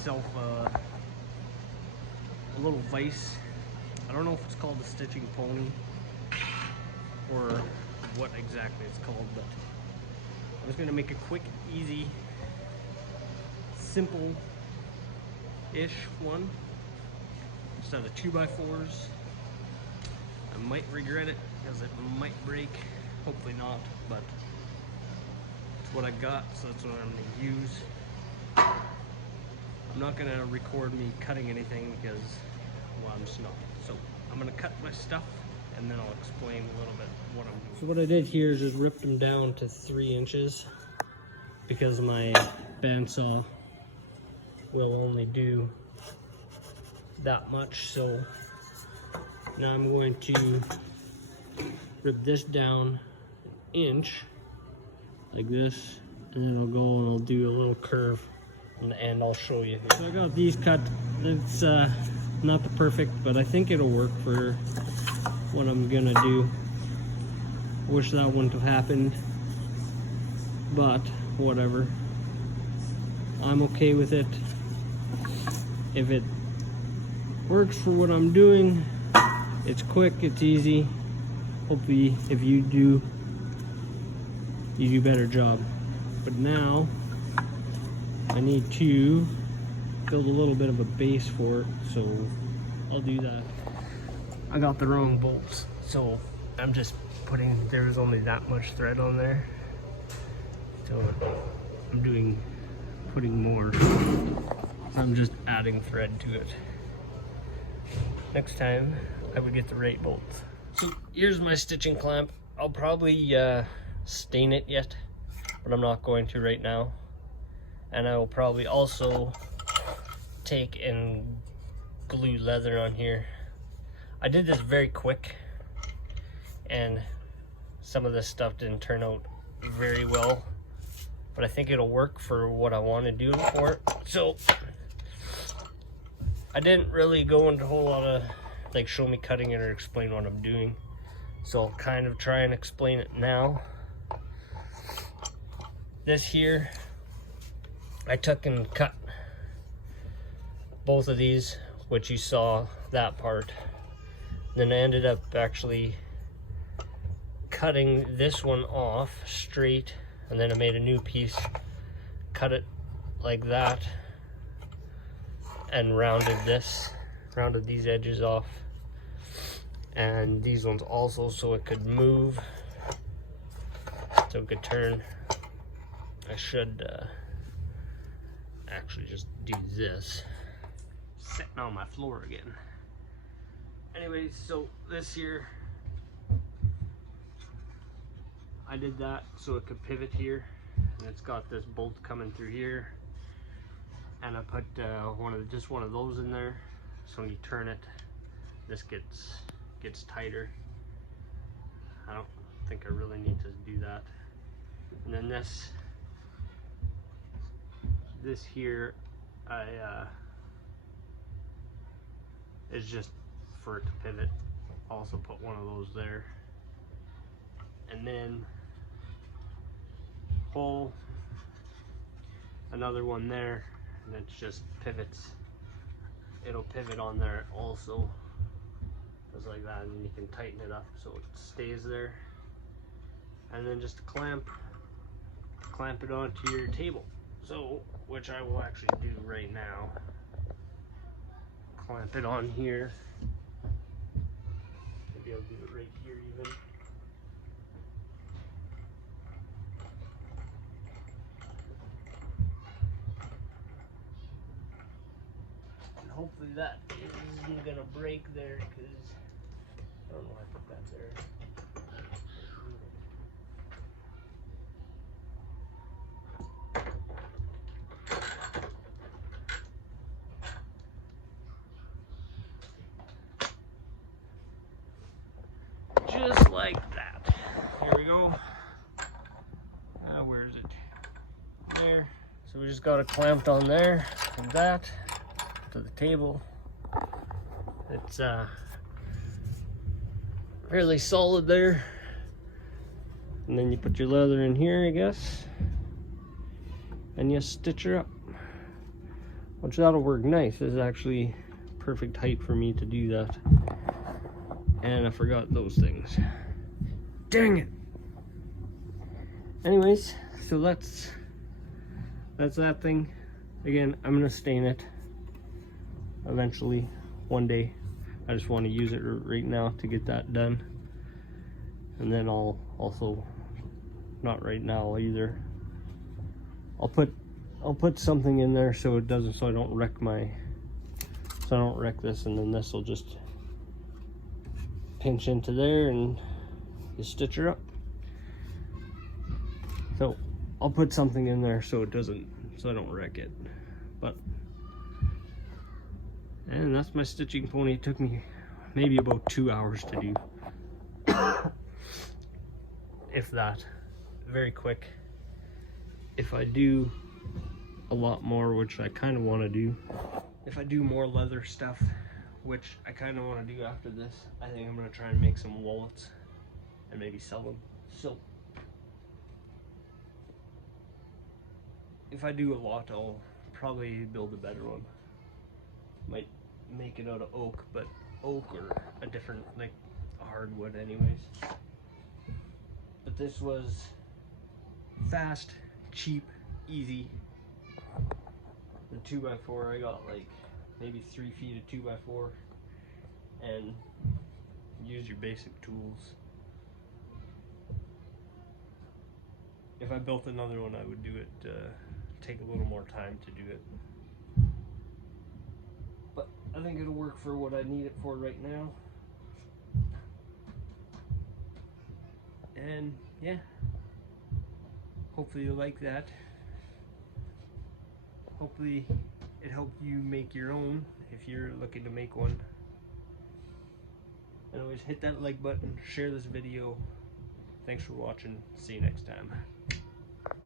myself a little vise. I don't know if it's called the stitching pony or what exactly it's called, but I'm just gonna make a quick, easy, simple-ish one. Just out of 2x4s. I might regret it because it might break. Hopefully not, but it's what I got, so that's what I'm gonna use. I'm not gonna record me cutting anything because, well, I'm just not. So I'm gonna cut my stuff and then I'll explain a little bit what I'm doing. So what I did here is just ripped them down to 3 inches because my bandsaw will only do that much. So now I'm going to rip this down an inch like this, and then I'll go and I'll do a little curve on the end. I'll show you. So I got these cut. It's not the perfect, but I think it'll work for what I'm gonna do. Wish that wouldn't have happened, but whatever. I'm okay with it. If it works for what I'm doing, it's quick, it's easy. Hopefully, if you do better job. But now, I need to build a little bit of a base for it, so I'll do that. I got the wrong bolts, so I'm just putting, there's only that much thread on there. So I'm putting more. I'm just adding thread to it. Next time, I would get the right bolts. So here's my stitching clamp. I'll probably stain it yet, but I'm not going to right now. And I will probably also take and glue leather on here. I did this very quick, and some of this stuff didn't turn out very well, but I think it'll work for what I want to do it for. So I didn't really go into a whole lot of like show me cutting it or explain what I'm doing, so I'll kind of try and explain it now. This here, I took and cut both of these, which you saw that part. Then I ended up actually cutting this one off straight, and then I made a new piece, cut it like that, and rounded these edges off, and these ones also, so it could move, so it could turn. I should actually just do this. Sitting on my floor again. Anyways, so this here, I did that so it could pivot here, and it's got this bolt coming through here, and I put just one of those in there, so when you turn it, this gets tighter. I don't think I really need to do that. And then this here, is just for it to pivot. Also put one of those there, and then hole, another one there, and it just pivots. It'll pivot on there also, just like that, and you can tighten it up so it stays there. And then just clamp it onto your table. So, which I will actually do right now. Clamp it on here. Maybe I'll do it right here even. And hopefully that isn't gonna break there, because I don't know why I put that there. Just like that. Here we go. Where is it? There. So we just got it clamped on there, and that to the table. It's fairly solid there. And then you put your leather in here, I guess, and you stitch her up. which that'll work nice. It's actually perfect height for me to do that. And I forgot those things. Dang it! Anyways, so that's that thing. Again, I'm gonna stain it eventually, one day. I just want to use it right now to get that done. And then I'll also, not right now either, I'll put something in there so it doesn't, so I don't wreck this, and then this will just pinch into there and you stitch her up. So I'll put something in there so it doesn't, so I don't wreck it. And that's my stitching pony. It took me maybe about 2 hours to do. If that. Very quick. If I do a lot more, which I kind of want to do, if I do more leather stuff, which I kind of want to do after this, I think I'm going to try and make some wallets and maybe sell them. So if I do a lot, I'll probably build a better one. Might make it out of oak, but oak or a different, like, hardwood anyways. But this was fast, cheap, easy. The 2x4, I got like maybe 3 feet of 2x4, and use your basic tools. If I built another one, I would do it, take a little more time to do it. But I think it'll work for what I need it for right now. And yeah, hopefully you like that. Hopefully it helped you make your own if you're looking to make one. And always hit that like button, share this video. Thanks for watching. See you next time.